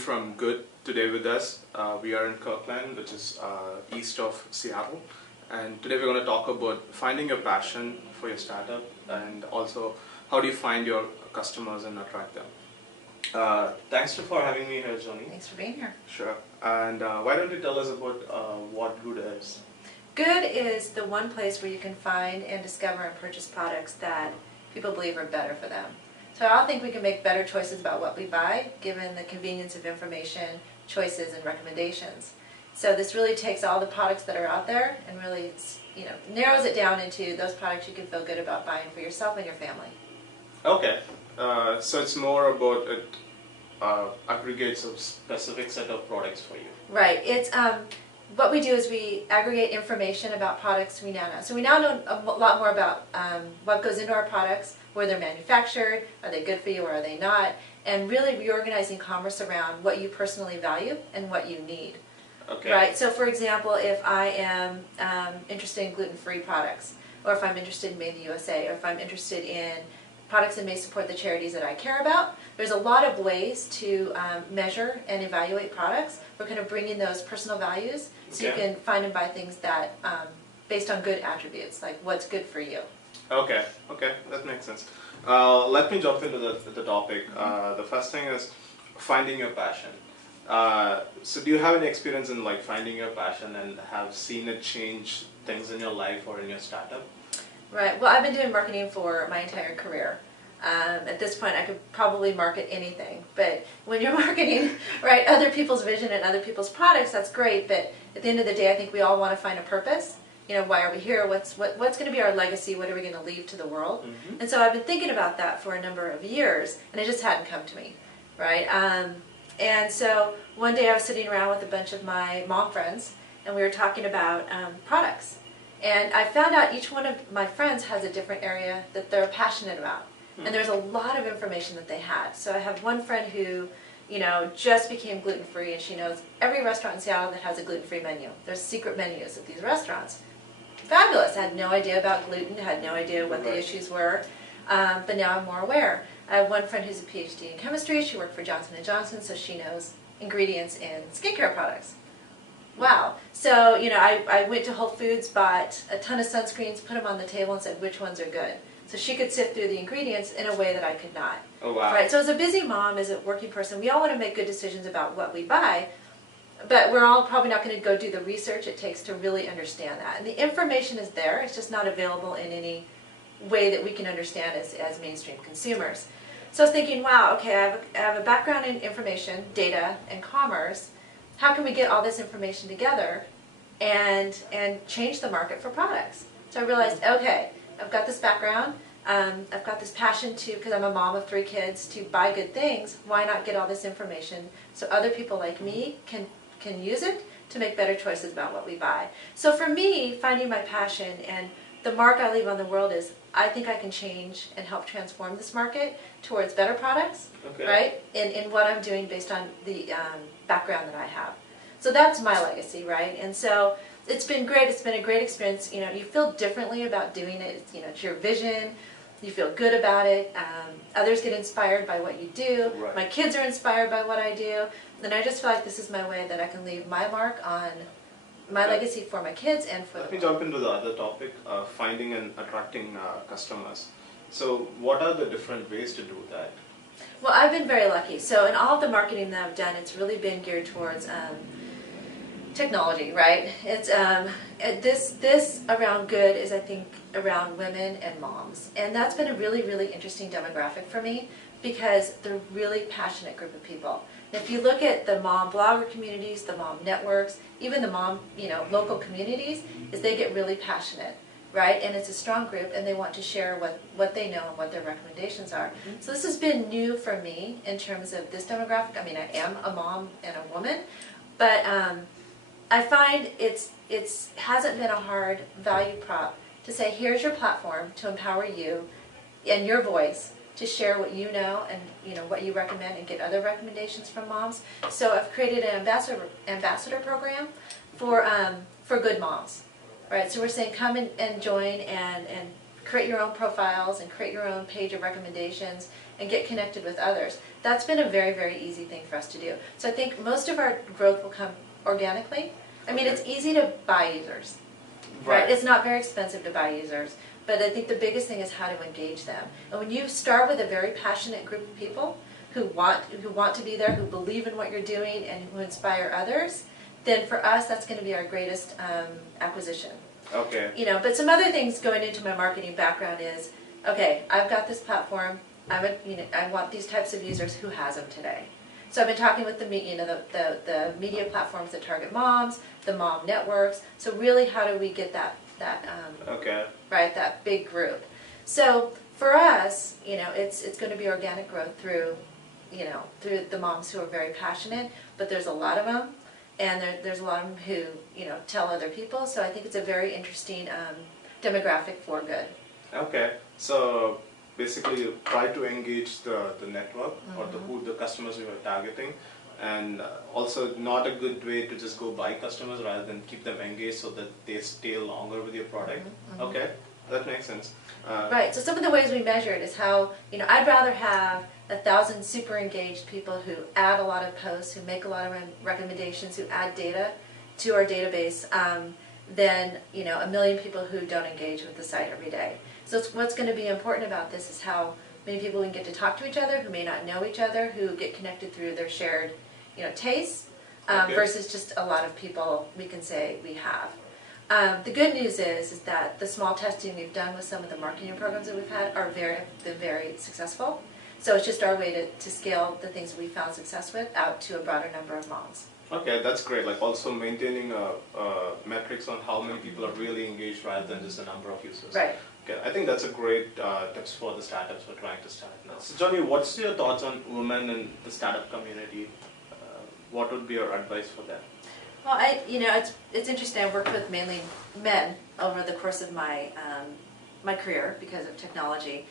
from Guud today with us. We are in Kirkland, which is east of Seattle. And today we're going to talk about finding your passion for your startup and also how do you find your customers and attract them. Thanks for having me here, Joni. Thanks for being here. Sure. And why don't you tell us about what Guud is? Guud is the one place where you can find and discover and purchase products that people believe are better for them. So I think we can make better choices about what we buy, given the convenience of information, choices, and recommendations. So this really takes all the products that are out there and really, narrows it down into those products you can feel good about buying for yourself and your family. Okay, so it's more about it aggregates a specific set of products for you. Right. It's what we do is we aggregate information about products we now know. So we now know a lot more about what goes into our products, where they're manufactured, are they good for you or are they not, and really reorganizing commerce around what you personally value and what you need. Okay. Right. So for example, if I am interested in gluten-free products, or if I'm interested in Made in the USA, or if I'm interested in products that may support the charities that I care about, there's a lot of ways to measure and evaluate products. We're kind of bringing those personal values so you can find and buy things that based on good attributes, like what's good for you. Okay, that makes sense. Let me jump into the topic. The first thing is finding your passion. So do you have any experience in finding your passion and have seen it change things in your life or in your startup? Right. Well, I've been doing marketing for my entire career. At this point, I could probably market anything. But when you're marketing, right, other people's vision and other people's products, that's great. But at the end of the day, I think we all want to find a purpose. Why are we here? What's going to be our legacy? What are we going to leave to the world? Mm-hmm. And so I've been thinking about that for a number of years, and it just hadn't come to me, right? And so one day I was sitting around with a bunch of my mom friends, and we were talking about products. And I found out each one of my friends has a different area that they're passionate about. Mm-hmm. And there's a lot of information that they had. So I have one friend who, just became gluten-free, and she knows every restaurant in Seattle that has a gluten-free menu. There's secret menus at these restaurants. Fabulous. I had no idea about gluten, had no idea what the issues were, but now I'm more aware. I have one friend who's a PhD in chemistry. She worked for Johnson & Johnson, so she knows ingredients in skincare products. Wow. So, I went to Whole Foods, bought a ton of sunscreens, put them on the table and said which ones are good. So she could sift through the ingredients in a way that I could not. Oh, wow. Right. So as a busy mom, as a working person, we all want to make good decisions about what we buy, but we're all probably not going to go do the research it takes to really understand that. And the information is there. It's just not available in any way that we can understand as mainstream consumers. So I was thinking, wow, okay, I have a background in information, data, and commerce. How can we get all this information together and change the market for products? So I realized, okay, I've got this background, I've got this passion because I'm a mom of 3 kids, to buy good things. Why not get all this information so other people like me can use it to make better choices about what we buy? So for me, finding my passion and the mark I leave on the world is I think I can change and help transform this market towards better products, right? In what I'm doing based on the background that I have. So that's my legacy, right? And so it's been great. It's been a great experience. You feel differently about doing it. It's your vision. You feel good about it. Others get inspired by what you do. Right. My kids are inspired by what I do. And I just feel like this is my way that I can leave my mark on my legacy for my kids and for Let me jump into the other topic, finding and attracting customers. So what are the different ways to do that? Well, I've been very lucky. So in all of the marketing that I've done, it's really been geared towards technology, right? It's this around Guud is, I think, around women and moms. And that's been a really, really interesting demographic for me because they're a really passionate group of people. And if you look at the mom blogger communities, the mom networks, even the mom, local communities, is they get really passionate, right? And it's a strong group, and they want to share what they know and what their recommendations are. Mm-hmm. So this has been new for me in terms of this demographic. I mean, I am a mom and a woman, but I find it hasn't been a hard value prop to say, here's your platform to empower you and your voice to share what you know and what you recommend and get other recommendations from moms. So I've created an ambassador program for good moms, right? So we're saying come and join and create your own profiles and create your own page of recommendations and get connected with others. That's been a very, very easy thing for us to do. So I think most of our growth will come organically. I mean, it's easy to buy users, right? It's not very expensive to buy users, but I think the biggest thing is how to engage them. And when you start with a very passionate group of people who want to be there, who believe in what you're doing, and who inspire others, then for us, that's going to be our greatest acquisition. Okay. You know, but some other things going into my marketing background is, okay, I've got this platform. I want these types of users. Who has them today? So I've been talking with the media platforms that target moms, the mom networks. So really, how do we get that right, that big group? So for us, you know, it's going to be organic growth through the moms who are very passionate. But there's a lot of them, and there's a lot of them who, you know, tell other people. So I think it's a very interesting demographic for Guud. Okay, so basically you try to engage the network or the customers you are targeting, and also not a good way to just go buy customers rather than keep them engaged so that they stay longer with your product. Okay, that makes sense. Right, so some of the ways we measure it is how, you know, I'd rather have 1,000 super engaged people who add a lot of posts, who make a lot of recommendations, who add data to our database, than, you know, 1 million people who don't engage with the site every day. So what's going to be important about this is how many people we can get to talk to each other who may not know each other, who get connected through their shared, you know, tastes, versus just a lot of people we can say we have. The good news is that the small testing we've done with some of the marketing programs that we've had been very successful. So it's just our way to scale the things that we found success with out to a broader number of moms. Okay, that's great. Like also maintaining metrics on how many people are really engaged rather than just the number of users. Right. Okay, I think that's a great tips for the startups who are trying to start now. So Johnny, what's your thoughts on women in the startup community? What would be your advice for them? Well, it's interesting. I've worked with mainly men over the course of my my career because of technology,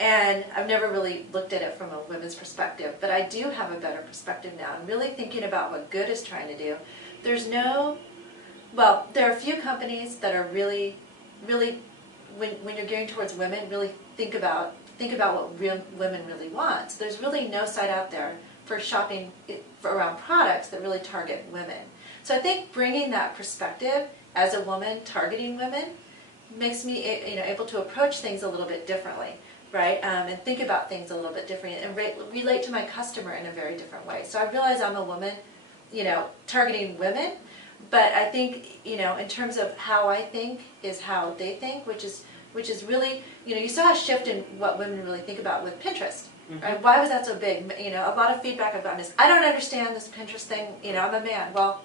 and I've never really looked at it from a women's perspective. But I do have a better perspective now. I'm really thinking about what Guud is trying to do. There are a few companies that are really, when you're gearing towards women, really think about what women really want. So there's really no site out there for shopping around products that really target women. So I think bringing that perspective as a woman targeting women makes me, you know, able to approach things a little bit differently, right? And think about things a little bit differently and relate to my customer in a very different way. So I realize I'm a woman, you know, targeting women, but I think, you know, in terms of how I think is how they think, which is really, you know, you saw a shift in what women really think about with Pinterest. Right? Why was that so big? You know, a lot of feedback I've gotten is, I don't understand this Pinterest thing, you know, I'm a man. Well,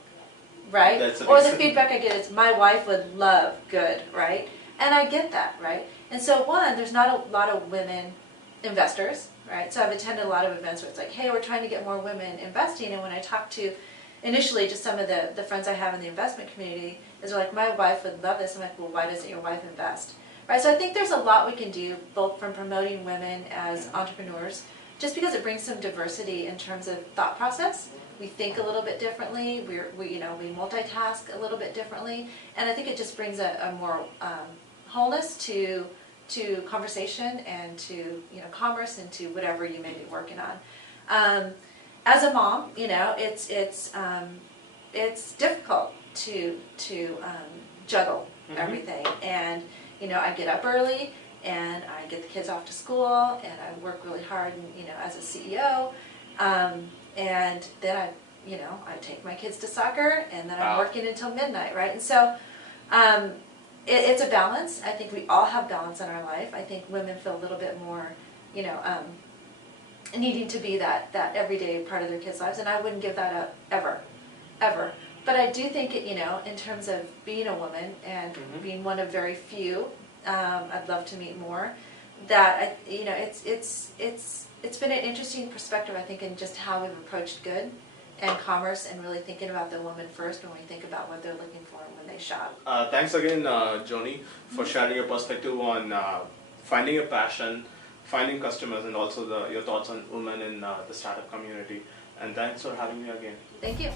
right? Or the feedback I get is, my wife would love Guud, right? And I get that, right? And so there's not a lot of women investors, right? So I've attended a lot of events where it's like, hey, we're trying to get more women investing. And when I talk to, initially, just some of the friends I have in the investment community, is like, my wife would love this. I'm like, well, why doesn't your wife invest? Right, so I think there's a lot we can do, both from promoting women as entrepreneurs, just because it brings some diversity in terms of thought process. We think a little bit differently. We multitask a little bit differently, and I think it just brings a more wholeness to conversation and to, you know, commerce and to whatever you may be working on. As a mom, you know, it's difficult to juggle everything. And you know, I get up early and I get the kids off to school and I work really hard, you know, as a CEO. And then I take my kids to soccer and then I'm working until midnight, right? And so it's a balance. I think we all have balance in our life. I think women feel a little bit more, you know, needing to be that everyday part of their kids' lives, and I wouldn't give that up ever. But I do think, you know, in terms of being a woman and being one of very few, I'd love to meet more. That you know, it's been an interesting perspective, I think, in just how we've approached Guud and commerce, and really thinking about the woman first when we think about what they're looking for when they shop. Thanks again, Joni, for sharing your perspective on finding a passion, finding customers, and also your thoughts on women in the startup community. And thanks for having me again. Thank you.